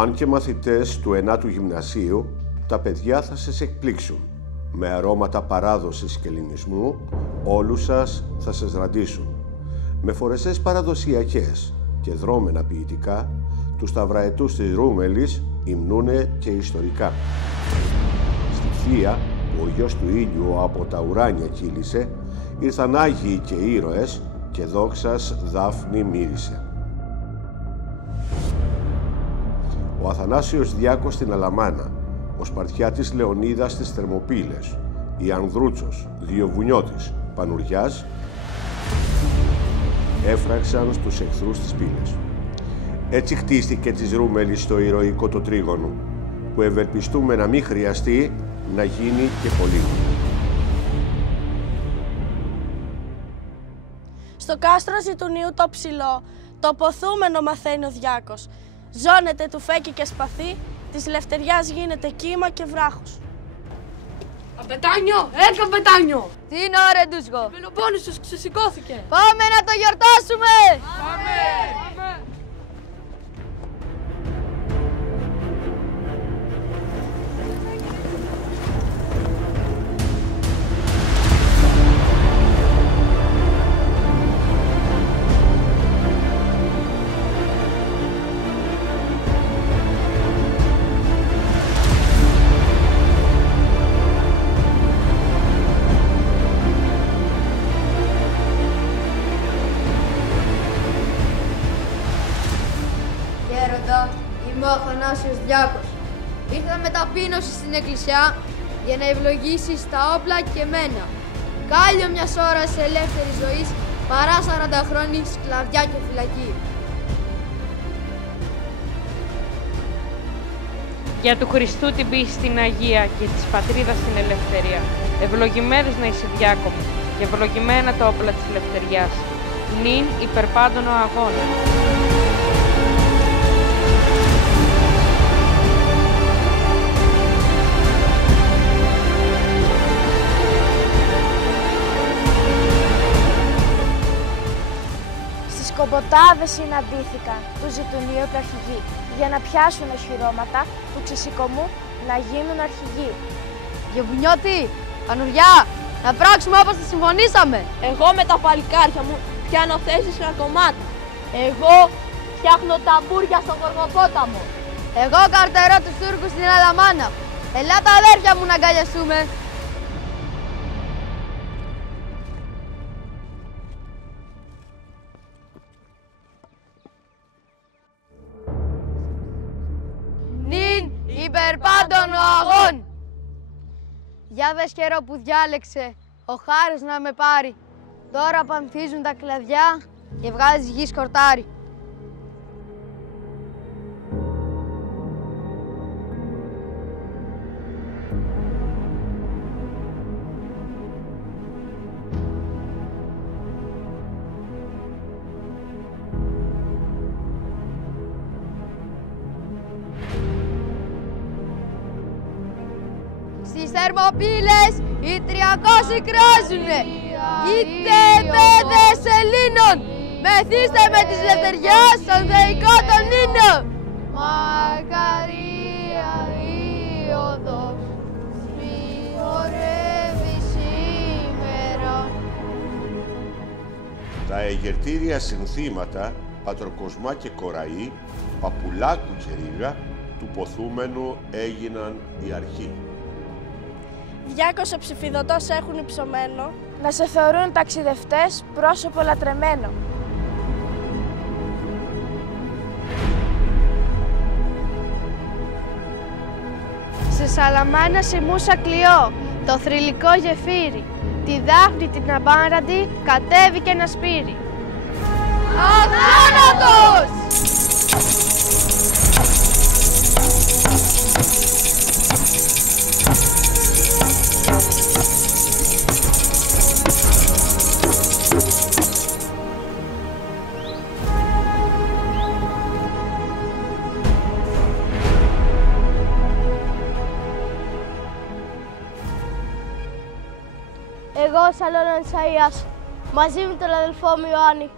Αν και μαθητές του 9ου γυμνασίου, τα παιδιά θα σας εκπλήξουν. Με αρώματα παράδοσης και ελληνισμού, όλους σας θα σας ραντίσουν. Με φορεσές παραδοσιακές και δρόμενα ποιητικά, τους ταυραετούς της Ρούμελης υμνούνε και ιστορικά. Στη Θεία, που ο γιος του ήλιου από τα ουράνια κύλησε, ήρθαν Άγιοι και ήρωες και δόξας Δάφνη μύρισε. Ο Αθανάσιος Διάκος στην Αλαμάνα, ο Σπαρτιάτης Λεωνίδας στις Θερμοπύλες, η Ανδρούτσος, Διοβουνιώτης, Πανουριάς, έφραξαν στους εχθρούς της πύλες. Έτσι χτίστηκε της Ρούμελης το ηρωικό το τρίγωνο, που ευελπιστούμε να μην χρειαστεί να γίνει και πολύγωνο. Στο κάστρο Ζητουνίου το ψηλό, το ποθούμενο μαθαίνει ο Διάκος. Ζώνεται του φέκη και σπαθί, της λευτεριάς γίνεται κύμα και βράχος. Καπετάνιο! Καπετάνιο! Τι είναι ο Ρεντούσγο? Ο Πελοπόννησος ξεσηκώθηκε. Πάμε να το γιορτάσουμε! Πάμε! Είμαι ο Αθανάσιος Διάκος. Ήρθα με ταπείνωση στην εκκλησιά για να ευλογήσεις τα όπλα και μένα. Κάλιο μιας ώρας ελεύθερης ζωής παρά 40 χρόνια σκλαβιά και φυλακή. Για του Χριστού την πίστη στην Αγία και της πατρίδας στην ελευθερία. Ευλογημένος να είσαι Διάκο μου και ευλογημένα τα όπλα της ελευθεριάς. Νυν υπερπάντων ο αγώνας. Κομποτάδες συναντήθηκαν του Ζητουνίου και αρχηγοί για να πιάσουν οχυρώματα του Ξεσηκωμού να γίνουν αρχηγοί. Διοβουνιώτη, Πανουριά, να πράξουμε όπως τα συμφωνήσαμε. Εγώ με τα παλικάρια μου πιάνω θέσεις σε κομμάτα. Εγώ φτιάχνω ταμπούρια στον Γοργοπόταμο. Εγώ καρτερώ τους Τούρκους στην Αλαμάνα. Ελάτε αδέρφια μου να αγκαλιαστούμε. Υπερπάντων ο αγών! Για δες καιρό που διάλεξε ο Χάρης να με πάρει. Τώρα πανθίζουν τα κλαδιά και βγάζει γη σκορτάρι. Στις Θερμοπύλες οι 300 κράζουνε, είτε παιδες Ελλήνων, μεθύστε με της λευτεριάς στον θεϊκό τον ίνο. Μακαρία η οδός μη χορεύει σήμερα. Τα αιγερτήρια συνθήματα Πατροκοσμά και Κοραή, Παπουλάκου και Ρίγα του ποθούμενου έγιναν η αρχή. Διάκος ο ψηφιδωτός έχουν υψωμένο, να σε θεωρούν ταξιδευτές πρόσωπο λατρεμένο. Σε Σαλαμάνα σε μούσα κλειό, το θρυλικό γεφύρι, τη Δάφνη την αμπάραντη κατέβηκε ένα σπύρι. Αθάνατος! Εγώ, Σαλόναν Ισαΐας, μαζί με τον αδελφό μου Ιωάννη,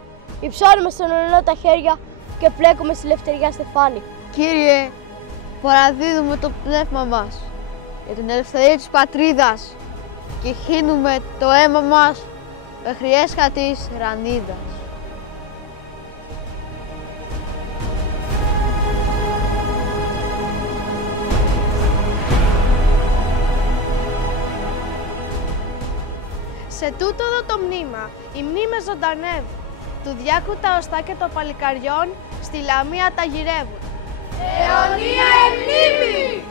υψώνουμε στον ουρανό τα χέρια και πλέκουμε στη λευτεριά στεφάνη. Κύριε, παραδίδουμε το πνεύμα μας για την ελευθερία της πατρίδας και χύνουμε το αίμα μας μέχρι έσχα της ρανίδας. Σε τούτο εδώ το μνήμα, οι μνήμες ζωντανεύουν. Του Διάκου τα οστά και των παλικαριών στη Λαμία τα γυρεύουν. Αιωνία εμνήμη!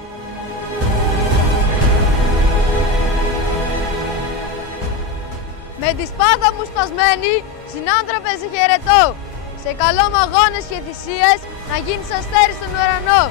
Με τη σπάδα μου σπασμένη, συνάνθρωπε σε χαιρετώ. Σε καλό μ' αγώνες και θυσίες, να γίνεις αστέρι στον ουρανό.